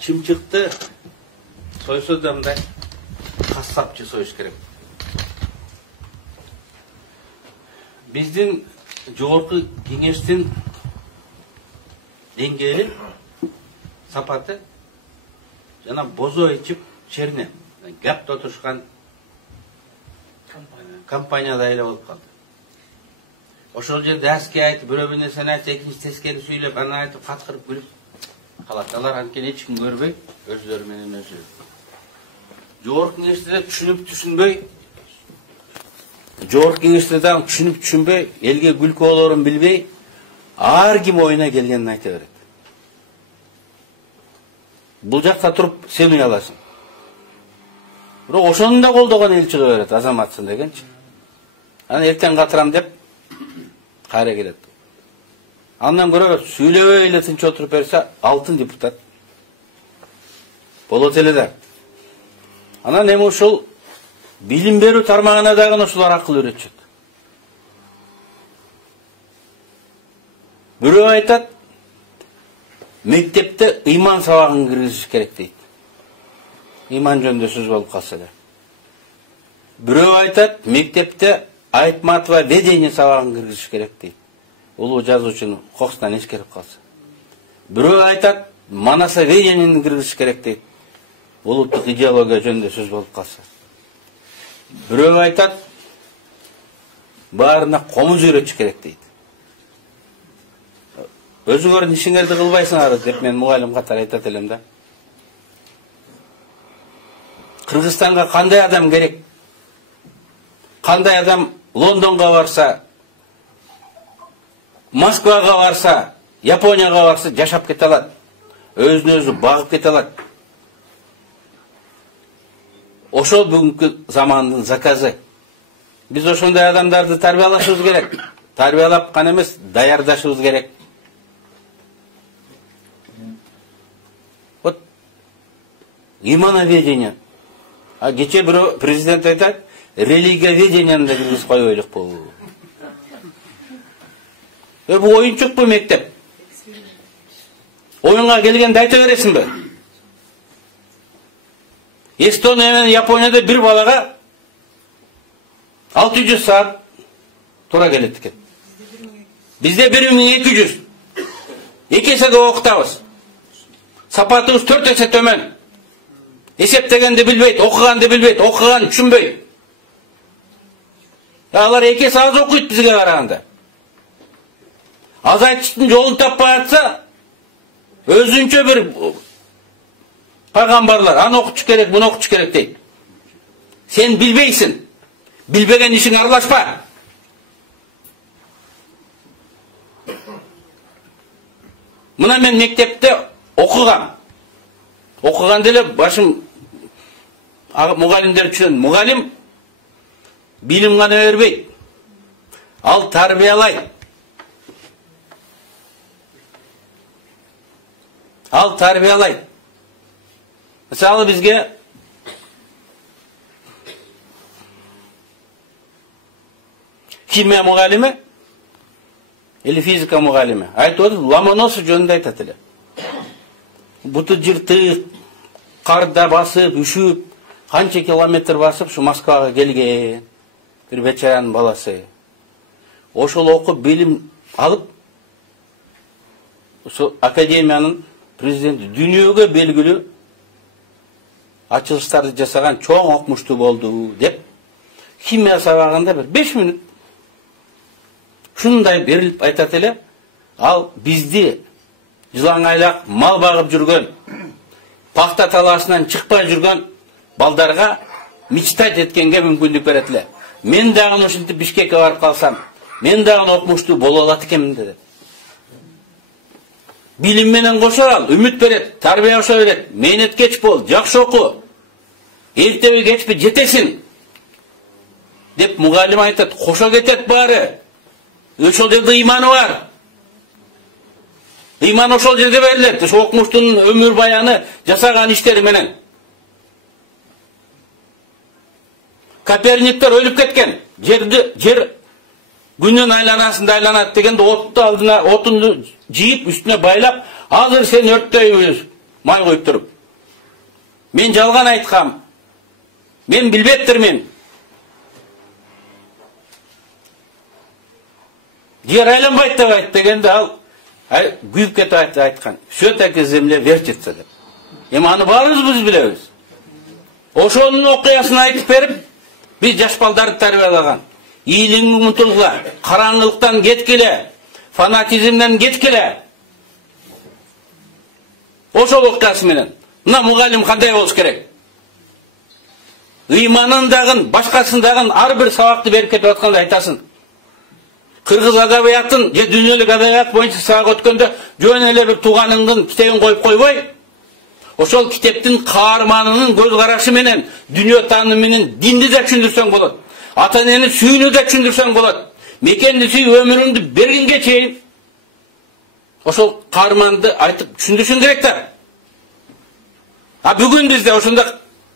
Чымчыкты сойса да мындай кассапчы союш керек. Биздин жогорку кеңештин деңгээли сапаты жана бозо ичип черне гап тотушкан компанияда эле болуп калды. Ошол жерде аски айтып, бирөө бир нерсени айтса, экинчи тескери сүйлөп, анан айтып каткырып күлүп калат. Алар анткени эч ким көрбөй, өзүлөрү менен өзү. Жогорку кеңеште түшүнбөй, жогорку кеңеште дагы түшүнбөй, элге күлкү болорун билбей, ар ким оюна келгенин айта берет. Бул жакта туруп сен уяласың. Бирок ошону да колдогон эл чыга берет, азаматсың дегенчи. Анан эртең катырам деп кайра келет. Андан көрө сүйлөбөй эле тынч отуруп берсе, алтын депутат болот эле да. Анан эми ушул билим берүү тармагына дагы ушулар акыл үйрөтүшөт. Бирөө айтат, мектепте ыйман сабагын киргизиш керек дейт. Ыйман жөнүндө сөз болуп калса да. Бирөө айтат, мектепте Айтматова ведение сабагын киргизиш керек дейт. Улуу жазуучунун кокусунан эскерип калса. Бирөө айтат, Манаса ведениени киргизиш керек дейт. Улуттук идеология жөнүндө сөз болуп калса. Бирөө айтат, баарына комуз үйрөтүш керек дейт. Өзүңөрдүн ишиңерди кылбайсыңар деп мен мугалим катары айтат элем да. Кыргызстанга кандай адам керек? Кандай адам Лондонго барса, Москвага барса, Японияга барса жашап кете алат. Өзүн өзү багып кете алат. Ошол бүгүнкү замандын заказы. Биз ошондой адамдарды тарбиялашыбыз керек. Тарбиялап гана эмес, даярдашыбыз керек. Вот имановедение. А кече бирөө президент айтат, религиоведениени да киргизип койбойлук бул. Бул оюнчук бу мектеп. Оюнга келгенде айта бересиңби? Эстония менен Японияда бир балага 600 саат туура келет экен. Бизде 1200. Эки эсе көп окутабыз. Сапатыбыз 4 эсе төмөн. Эсептегенди билбейт, окуганды билбейт, окуганды түшүнбөйт. Алар эки эсе аз окуйт бизге караганда. Азайтыштын жолун таппай атса, өзүнчө бир пайгамбарлар, аны окутуш керек, буну окутуш керек дейт. Сен билбейсиң. Билбеген ишиңе аралашпа. Мына мен мектепте окугам. Окуган деле башым мугалимдер үчүн. Мугалим билим гана бербейт. Ал тарбиялайт. Ал тарбиялайт. Мисалы бизге химия мугалими или физика мугалими айтып отур, Ломоносов жөнүндө айтат эле. Буту жыртык, карда басып, үшүп, канча километр басып, шу Москвага келген бир бечаранын баласы. Ошол окуп билим алып, ошо академиянын президенти дүйнөгө белгилүү ачылыштарды жасаган чоң окумуштуу болду деп химия сабагында бир 5 мүнөт шундай берилип айтат эле. Ал бизди жылаңайлак мал багып жүргөн, пахта талашынан чыкпай жүргөн балдарга мечтать эткенге мүмкүндүк берет эле. Мен дагы ушинтип Бишкекке барып калсам, мен дагы окумуштуу боло алат экенмин dedi. Билим менен кошо ал, үмүт берет, тарбияша берет, мээнеткеч бол, жакшы оку. Эртеби кечпи жетесиң деп мугалим айтат, кошо кетет баары. Ошол жерде ыйманы бар. Ыйман ошол жерде берилет. Ошо окумуштун өмүр баяны жасаган иштери менен. Коперниктер өлүп кеткен. Жер күнүн айланасында айланат дегенде отты алдына отунду жийип үстүнө байлап, азыр сен өрттөйбүз. май коюп туруп. Мен жалган айткам. Мен билбептирмин. Жер айланбайт деп айт дегенде ал күйүп кетип айткан. Все таки земля вертится деп. Эми аны баарыбыз биз билебиз. Ошонун окуясын айтып берип, биз жаш балдарды тарбиялаган. Ийгиликке умтулгула, караңгылыктан кеткиле, фанатизмден кеткиле. Ошол окуясы менен. Мына мугалим кандай болуш керек? Ыйманын дагы, башкасын дагы ар бир сабакты берип кетип атканда айтасын. Кыргыз адабиятын же дүйнөлүк адабият боюнча сабак өткөндө жөн эле бир тууганыңдын китебин коюп койбой, ошол китептин каарманынын көз карашы менен, дүйнө таанымы менен динди да түшүндүрсөң болот. Ата энени сүйүүнү да түшүндүрсөң болот. Мекенди сүйүп өмүрүңдү бергенге чейин ошол каарманды айтып түшүндүрүшүң керек да. А бүгүн бизде ошондой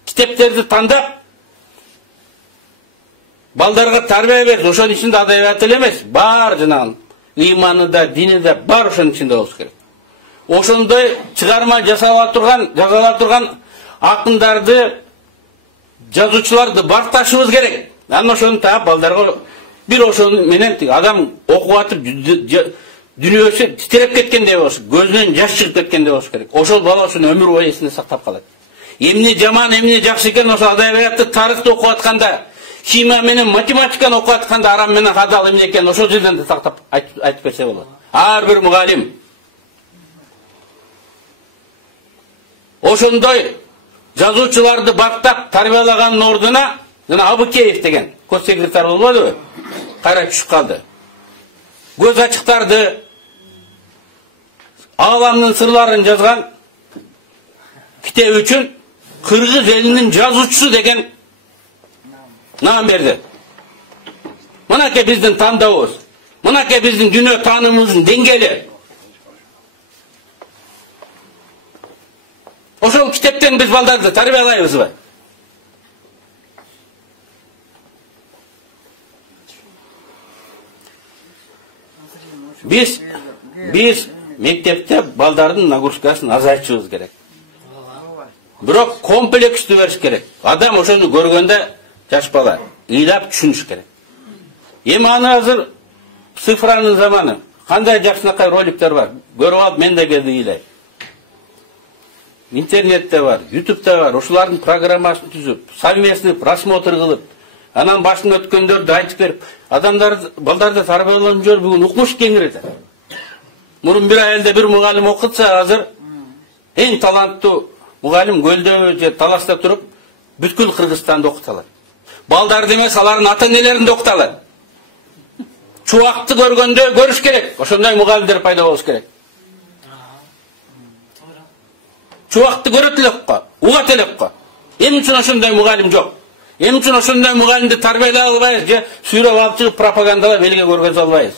китептерди тандап балдарга тарбия берип, ошонун ичинде адабият эле эмес, бар жанагы ыйманы да, дини да бар ошонун ичинде болуш керек. Ошондой чыгарма жасала турган акындарды, жазуучуларды бакташыбыз керек. Анан ошону таап балдарга бир ошону менен адам окуп атып дүйнөсү титиреп кеткендей болуш, көзүнөн жаш чыгып кеткендей болуш керек. Ошол бала ошону өмүр бою эсинде сактап калат. Эмне жаман, эмне жакшы экен ошол адабиятты, тарыхты окуп атканда, химия менен математиканы окуп атканда арам менен хадал эмне экен ошол жерден да тактап айтып берсе болот. Ар бир мугалим ошондой жазуучуларды бактап тарбиялагандын ордуна жана Абыкеев деген көз секретарь болбодубу? Кайра түшүп калды. Көз ачыктарды, ааламдын сырларын жазган китеп үчүн кыргыз элинин жазуучусу деген наам берди. Мынакей биздин тандообуз, мынакей биздин дүйнө таанымыбыздын деңгээли. Ошол китептен биз балдарды тарбиялайбызбы? Биз мектепте балдардын нагрузкасын азайтышыбыз керек. Бирок комплекстүү бериш керек. Адам ошону көргөндө жаш бала ыйлап түшүнүш керек. Эми аны азыр цифранын заманы. Кандай жакшынакай роликтер бар. Көрүп алып мен да келди ыйлайм. Интернетте бар, ютубта бар. Ошолардын программасын түзүп, совместный просмотр кылып, анан башын өткөндөрдү айтып берип, балдарды тарбиялоонун жолу бүгүн укмуш кеңирет. Мурун бир айылда бир мугалим окутса, азыр эң таланттуу мугалим Көлдө же Таласта туруп, бүткүл Кыргызстанды окуталат. Балдарды эмес, алардын ата-энелерин окута алат. Чубакты көргөндө көрүш керек. Ошондой мугалимдер пайда болуш керек. Чубакты көрөт элек го, угат элек го. Эмне үчүн ошондой мугалим жок? Эмне үчүн ошондой мугалимди тарбиялай албайбыз же сүйрөп алып чыгып пропагандалап элге көргөзө албайбыз?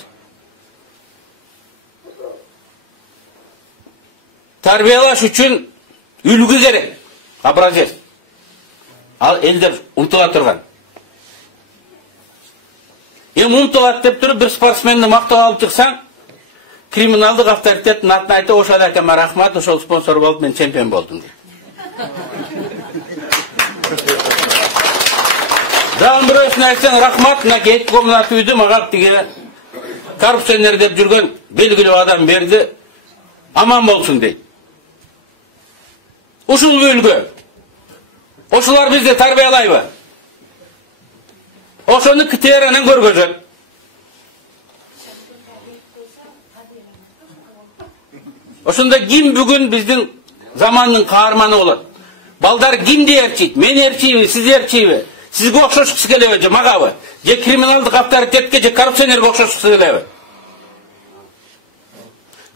Тарбиялаш үчүн үлгү керек, образец. Ал элдер умтула турган. Эми умтулат деп туруп бир спортсменди мактап алып чыксаң, криминалдык авторитеттин атын айтып, ошол акама рахмат, ошол спонсор болуп мен чемпион болдум дейт. Дагы бирөөсүнө айтсаң рахмат, мынакей комнат үйдү мага тиги коррупционер деп жүргөн белгилүү адам берди, аман болсун дейт. Ушул үлгү. Ошолар бизди тарбиялайбы? Ошону КТРнен көргөзөт. Ошондо ким бүгүн биздин замандын каарманы болот? Балдар кимди ээрчийт? Мен ээрчийби, сиз ээрчийби? Сизге окшошкусу келеби же магабы? Же криминалдык авторитетке же коррупционерге окшошкусу келеби?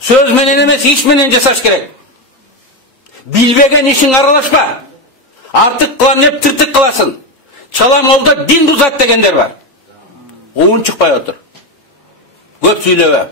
Сөз менен эмес, иш менен жасаш керек. Билбеген ишиң аралашпа. Артык кылам деп тыртык кыласың. Чала молда дин бузат дегендер бар. Оун чыкпай отур. Көп сүйлөбө.